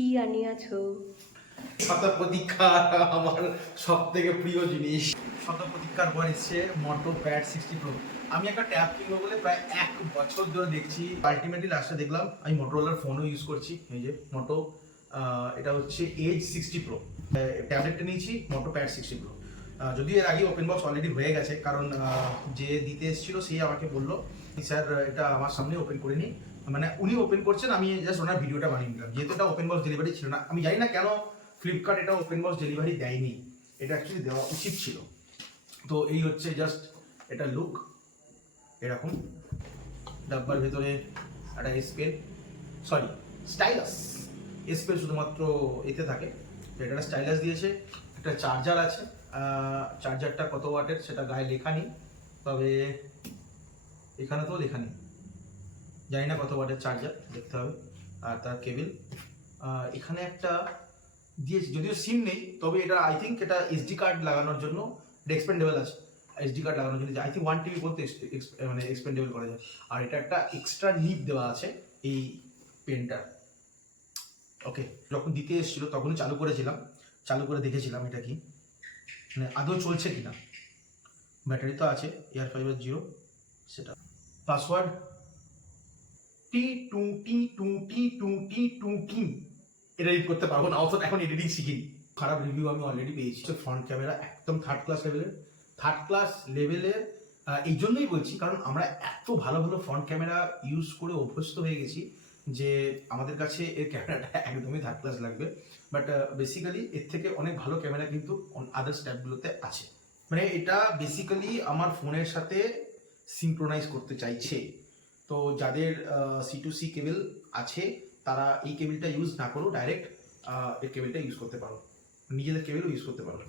কি আনিয়াছো? শত প্রতীক্ষা আমার সব থেকে প্রিয় জিনিস। শত প্রতীক্ষার পর এসছে মোটো প্যাড সিক্সটি প্রো আমি একটা ট্যাব কিনবো বলে প্রায় এক বছর ধরে দেখছি। আলটিমেটলি লাস্টে দেখলাম, আমি মোটোরোলার ফোনও ইউজ করছি। এই যে মোটো এটা হচ্ছে এজ সিক্সটি প্রো ট্যাবলেটটা নিয়েছি মোটো প্যাড সিক্সটি প্রো যদিও এর আগে ওপেন বক্স অলরেডি হয়ে গেছে, কারণ যে দিতে এসেছিল, সেই আমাকে বলল। স্যার, এটা আমার সামনে ওপেন করে নিই মানে উনি ওপেন করছেন, আমি জাস্ট ওনার ভিডিওটা বানিয়ে নিলাম। যেহেতু এটা ওপেন বক্স ডেলিভারি ছিল না, আমি জানি না কেন ফ্লিপকার্ট এটা ওপেন বক্স ডেলিভারি দেয়নি। এটা অ্যাকচুয়ালি দেওয়া উচিত ছিল। তো এই হচ্ছে জাস্ট এটা লুক এরকম। ডাব্বার ভেতরে একটা স্পেল সরি স্টাইলাস স্পেল শুধুমাত্র এতে থাকে। তো এটা স্টাইলাস দিয়েছে। একটা চার্জার আছে। চার্জারটা কত ওয়াটের সেটা গায়ে লেখা নেই। তবে এখানে তো লেখা নেই। জানি না কত ওয়াটের চার্জার দেখতে হবে। আর তার কেবিল এখানে একটা দিয়েছে যদিও সিম নেই, তবে এটা আই থিঙ্ক এটা এসডি কার্ড লাগানোর জন্য এক্সপেন্ডেবল আছে। এসডি কার্ড লাগানোর জন্য I think one ex- ex- মানে এক্সপেন্ডেবল করা যায়। আর এটা একটা এক্সট্রা নিপ দেওয়া আছে এই পেনটার ওকে যখন দিতে এসেছিল, তখনই চালু করেছিলাম। চালু করে দেখেছিলাম এটা কি। মানে আদৌ চলছে কি না ব্যাটারি তো আছে এয়ার ফাইবার জিরো সেটা। Password T two T two T two T two T. এটা এডিট করতে পারব না অথচ এখন এডিটিং শিখিনি। খারাপ রিভিউ আমি অলরেডি পেয়েছি। ফ্রন্ট ক্যামেরা একদম থার্ড ক্লাস লেভেলের থার্ড ক্লাস লেভেলের এই জন্যই বলছি কারণ আমরা এত ভালো ভালো ফ্রন্ট ক্যামেরা ইউজ করে অভ্যস্ত হয়ে গেছি যে আমাদের কাছে এর ক্যামেরাটা একদমই থার্ড ক্লাস লাগবে। বাট বেসিক্যালি এর থেকে অনেক ভালো ক্যামেরা কিন্তু আদার্স ট্যাবগুলোতে আছে। মানে এটা বেসিক্যালি আমার ফোনের সাথে সিঙ্ক্রোনাইজ করতে চাইছে। তো যাদের সি টু সি কেবল আছে, তারা এই কেবলটা ইউজ না করেও ডাইরেক্ট এই কেবলটা ইউজ করতে পারো। নিজেদের কেবলও ইউজ করতে পারো।